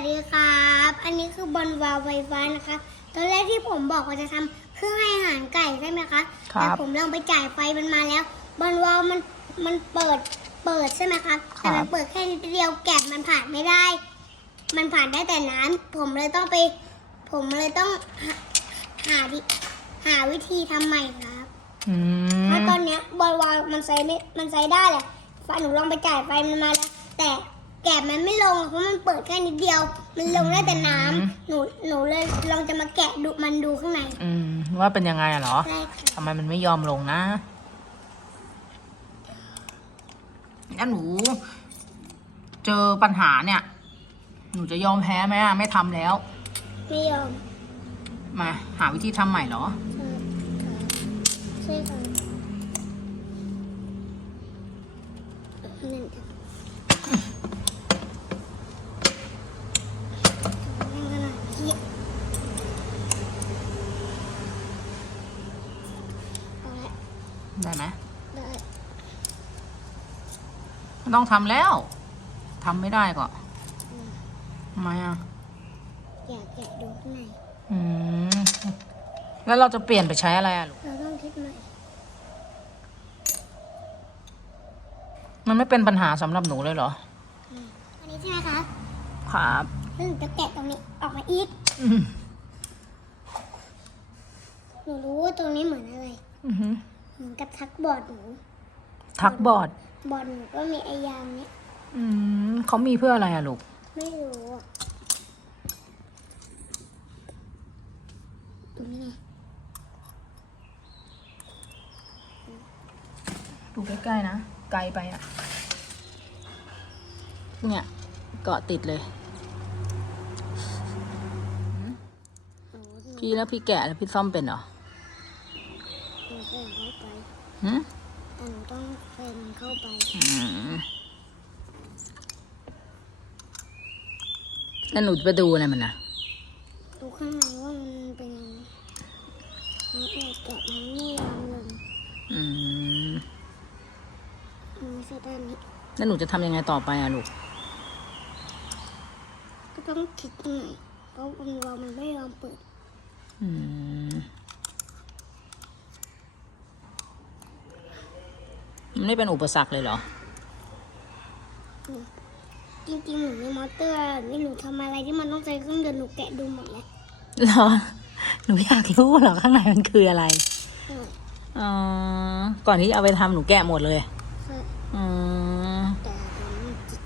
สดีครับ อันนี้คือบอลวาล์วไฟฟ้านะคะ ตอนแรกที่ผมบอกว่าจะทำเครื่องให้อาหารไก่ใช่ไหมคะครับแต่ผมลองไปจ่ายไฟมันมาแล้ว บอลวาล์วมันมันเปิดเปิดใช่ไหมคะแต่มันเปิดแค่นิดเดียวแกะมันผ่านไม่ได้ มันผ่านได้แต่น้ำผมเลยต้องไป ผมเลยต้องหาหาวิหาวิธีทำใหม่ครับอืเพราะมตอนเนี้ยบอลวาล์วมันใช้ไม่มันใช้ได้แหละไฟหนูลองไปจ่ายไฟมันมาแล้ว แต่ แกะมันไม่ลงเพราะมันเปิดแค่นิดเดียว มันลงได้แต่น้ำหนูหนูเลยลองจะมาแกะดูมันดูข้างในอืมว่าเป็นยังไงอะเหรอได้ค่ะทำไมมันไม่ยอมลงนะงั้นหนู เจอปัญหาเนี่ย หนูจะยอมแพ้ไหมอะไม่ทำแล้ว ไม่ยอมมา หาวิธีทำใหม่เหรอ ใช่ค่ะนั่นค่ะนั่นขนาดนี้เอาละ ได้ไหม ได้ ไม่ ต้องทำแล้วทำไม่ได้ก็ทำไมอะอยากแกะดูข้างในอืมแล้วเราจะเปลี่ยนไปใช้อะไรอะลูกเราต้องคิดใหม่มันไม่เป็นปัญหาสำหรับหนูเลยเหรออันนี้ใช่ไหมคะครับซึ่งจะแกะตรงนี้ออกมาอีกอืมหนูรู้ว่าตรงนี้เหมือนอะไรอือหือเหมือนกับทักบอร์ดหนูทักบอร์ด บอร์ดหนูก็มีไอยางเนี้ยอืมเขามีเพื่ออะไรอะลูก ไม่รู้อะตรงนี้ไงดูใกล้ๆนะ ไกลไปอะเนี่ยเกาะติดเลยหนูหนูพี่แล้วพี่แกะแล้วพี่ซ่อมเป็นเหรอ หนูใส่เข้าไป หืม แต่หนูต้องใส่มันเข้าไปอืมแล้วหนูจะไปดูอะไรมันนะดูข้างในว่ามันเป็นยังไงแล้วแต่แกะมันไม่ยอมลงอืมมันไม่ใช่ด้านนี้แล้วหนูจะทำยังไงต่อไปอะลูก ก็ต้องคิดหน่อยเพราะมันวามันไม่ยอมเปิด อืม มันไม่เป็นอุปสรรคเลยเหรอ จริงๆหนูมีมอเตอร์นี่หนูทำอะไรที่มันต้องใช้เครื่องยนต์หนูแกะดูหมดแล้วเหรอ หนูอยากรู้เหรอข้างในมันคืออะไรใช่อ๋อก่อนที่จะเอาไปทำหนูแกะหมดเลยใช่อืมแต่มันจิต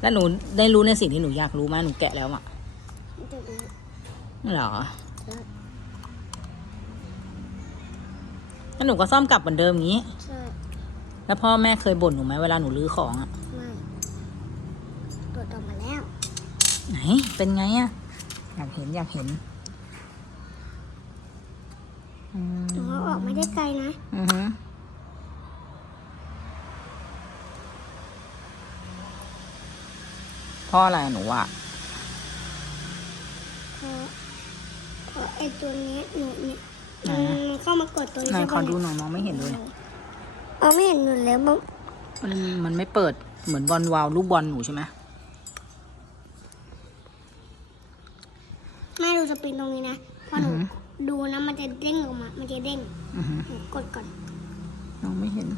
แล้วหนูได้รู้ในสิ่งที่หนูอยากรู้ไหมหนูแกะแล้วอะมันจะรู้เหรอ ใช่ แล้วหนูก็ซ่อมกลับเหมือนเดิมอย่างนี้ ใช่ แล้วพ่อแม่เคยบ่นหนูไหมเวลาหนูรื้อของอะไม่ตรวจออกมาแล้ว ไหน เป็นไงอะอยากเห็นอยากเห็นอืมหนูเอาออกไม่ได้ไกลนะ อือฮึเพ่ออะไรหนูอะเพราะเพราะไอ้ตัวเนี้ยหนูเนี่ยไหนมัน อะมันเข้ามากดตัวนี้ไหนใช่ขอปะดูหน่อยมองไม่เห็นเลยเอาไม่เห็นหนูแล้วมั้งมันมันไม่เปิดเหมือนบอลวาล์วลูกบอลหนูใช่ไหมแม่ดูสปริงตรงนี้นะพอหนูอือฮึดูนะมันจะเด้งออกมา มันจะเด้งอือฮึหนูกดก่อนมองไม่เห็น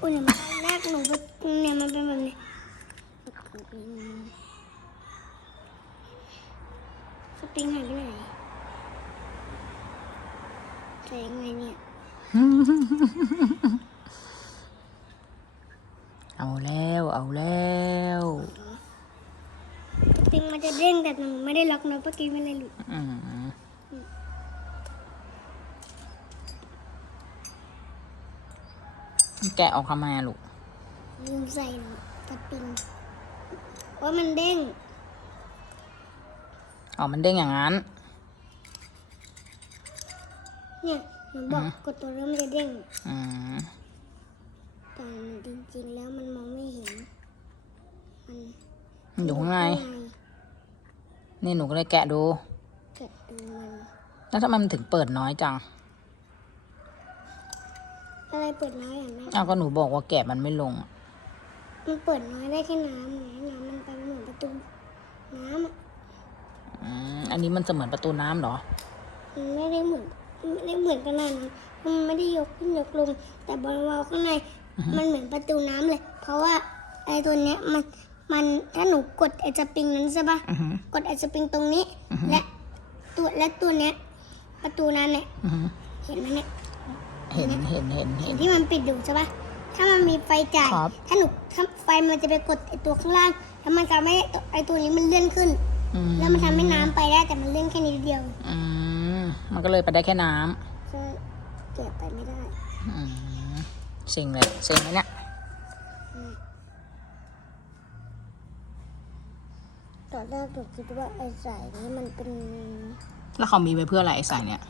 อุ้ยเนี่ยมันตอนแรกหนูก็เนี่ยมันเป็นแบบนี้สปริงหายไปไหนใส่ยังไงเนี่ย เอาแล้ว เอาแล้วสปริงมันจะเด้งแต่หนูไม่ได้ล็อกเนอะเมื่อกี้ไม่เลยหลุดอืมแกะออกทำไมอะลูก ลืมใส่สปริงว่ามันเด้ง อ๋อ มันเด้งอย่างนั้น เนี่ยหนูบอกอือฮึกดตัวแล้วมันจะเด้งอืมแต่จริงๆแล้วมันมองไม่เห็น มันมันอยู่ข้างในนี่หนูก็เลยแกะดู แกะดูมันแล้วทำไมมันถึงเปิดน้อยจัง อะไรเปิดน้อยอะแม่อ้าวก็หนูบอกว่าแกะมันไม่ลงอะมันเปิดน้อยได้แค่น้ำไงตูน้ำอะอืมอันนี้มันจะเหมือนประตูน้ำเหรอ มันไม่ได้เหมือน ไม่ได้เหมือนกันนะมันไม่ได้ยกขึ้นยกลง แต่บอลวาล์วข้างในอือฮึมันเหมือนประตูน้ำเลย เพราะว่าไอ้ตัวเนี้ยมันมันถ้าหนูกดไอ้สปริงนั้นใช่ปะอือหือกดไอ้สปริงตรงนี้อือฮึและตัวและตัวเนี้ยประตูนั้นเนี่ยอือหือเห็นไหมเนี่ยเห็นเห็นเห็นเห็เห็นนที่มันปิดอยู่ใช่ปะถ้ามันมีไฟจ่ายครับถ้าหนูถ้าไฟมันจะไปกดไอ้ตัวข้างล่าง แล้วมันทำให้ไอ้ตัวนี้มันเลื่อนขึ้นอืแล้วมันทำให้น้ำไปได้แต่มันเลื่อนแค่นิดเดียวอื มมันก็เลยไปได้แค่น้ใช่เก็บไปไม่ได้ำอืมเซ็งเลยเซ็งไหมเนี่ยตอนแรกหนูคิดว่าไอ้สายนี้มันเป็น แล้วเขามีไว้เพื่ออะไรไอ้สายเนี่ย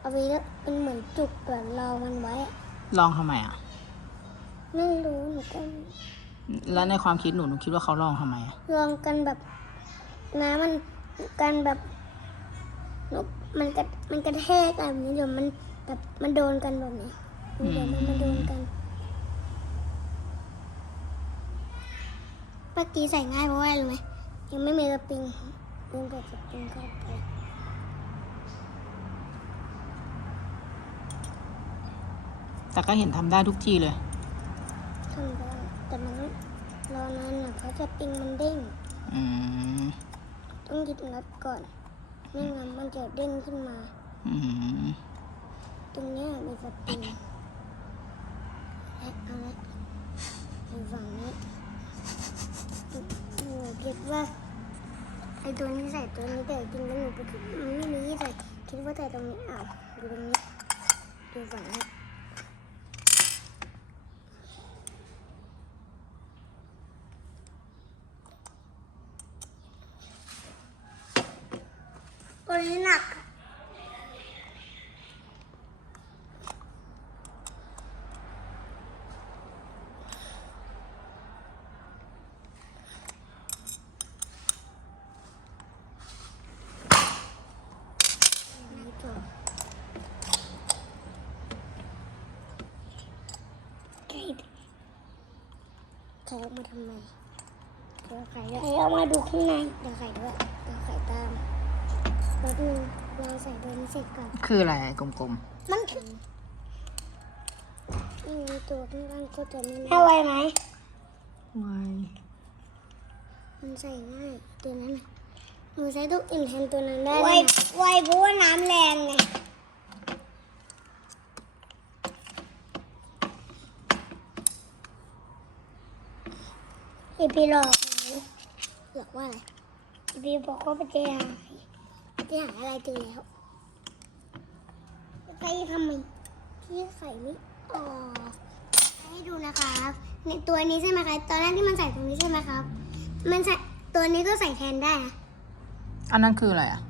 เอาไว้แล้วเป็นเหมือนจุกแบบรอมันไว้อะลองทำไมอะ ไม่รู้หนูก็แล้วในความคิดหนูหนูคิดว่าเขาลองทำไมอะลองกันแบบน้ำมันกันแบบหนู มันกระมันกระแทกอะไรแบบนี้เดี๋ยวมันแบบมันโดนกันแบบนี้เดี๋ยวมันมาโดนกันเมื่อกี้ใส่ง่ายเพราะว่าอะไรรู้ไหมยังไม่มีสปริงยังกดสปริงเข้าไปแต่ก็เห็นทำได้ทุกทีเลย ทำได้แต่มันต้องรอนานหน่อยเพราะสปริงมันเด้งอืม ต้องยึดน็อตก่อน ไม่งั้นมันจะเด้งขึ้นมา อืมตรงเนี้ยมีสปริงและเอาละอยู่ฝั่งนี้หนูคิดว่าไอตัวนี้ใส่ตัวนี้แต่จริงแล้วหนูไปคิดมันไม่มีที่ใส่คิดว่าใส่ตรงนี้อ้าวอยู่ตรงนี้อยู่ฝั่งนี้ นี้หนักอะนี่จบไก่ไข่ออกมาทำไมเดี๋ยวไข่ด้วยไข่ออกมาดูข้างใน เดี๋ยวไข่ด้วย เดี๋ยวไข่ตาม แป๊บนึงเราใส่ตัวนี้เสร็จก่อน คืออะไรกลมมันคือไม่งั้นตัวข้างล่างก็จะไม่แม่ไวไหม ๆไวมันใส่ง่ายตัวนั้นน่ะหนูใช้ตัวอื่นแทนตัวนั้นได้ไวไวเพราะว่าน้ำแรงไงอีพีหลอกหนูหลอกว่าอะไรอีพีบอกว่าไปเจอหา ยไปหาอะไรเจอแล้วไปทำไมที่ไข่ไม่ออกให้ดูนะครับในตัวนี้ใช่ไหมคะตอนแรกที่มันใส่ตรงนี้ใช่ไหมครับ มันใส่ตัวนี้ก็ใส่แทนได้นะอันนั้นคืออะไรอะ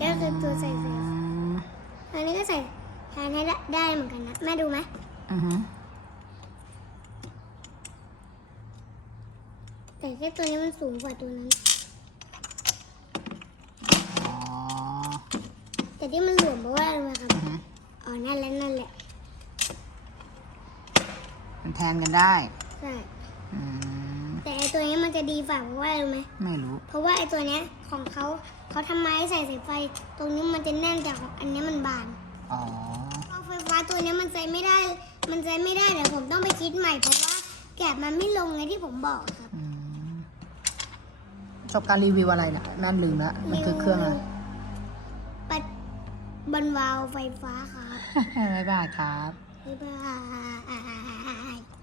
ก็คือตัวใส่แทอืนมอันนี้ก็ใส่แทนให้ได้ได้เหมือนกันนะแม่ดูไหมอือหือแต่แค่ตัวนี้มันสูงกว่าตัวนั้น อ๋อ แต่ ที่มันหลวมเพราะว่าอะไรรู้ไหมครับ อือหืออ๋อ นั่นแหละนั่นแหละ มันแทนกันได้ ใช่ อืมแต่ไอตัวนี้มันจะดีฝ่าเพราะว่าอะไรรู้ไหม ไม่รู้ เพราะว่าไอตัวเนี้ยของเขาเขาทำไม้ใส่สายไฟ ตรงนี้มันจะแน่นแต่ของอันเนี้ยมันบานอ๋อเอาไฟฟ้าตัวเนี้ยมันใช้ไม่ได้ มันใช้ไม่ได้เดี๋ยวผมต้องไปคิดใหม่เพราะว่าแกะมันไม่ลงไงที่ผมบอกครับ อืมชอบการรีวิวอะไรเนี่ยแม่ลืมแล้วมันคือเครื่องอะไรปัด บอลวาล์วไฟฟ้าครับบ๊ายบายครับบ๊ายบาย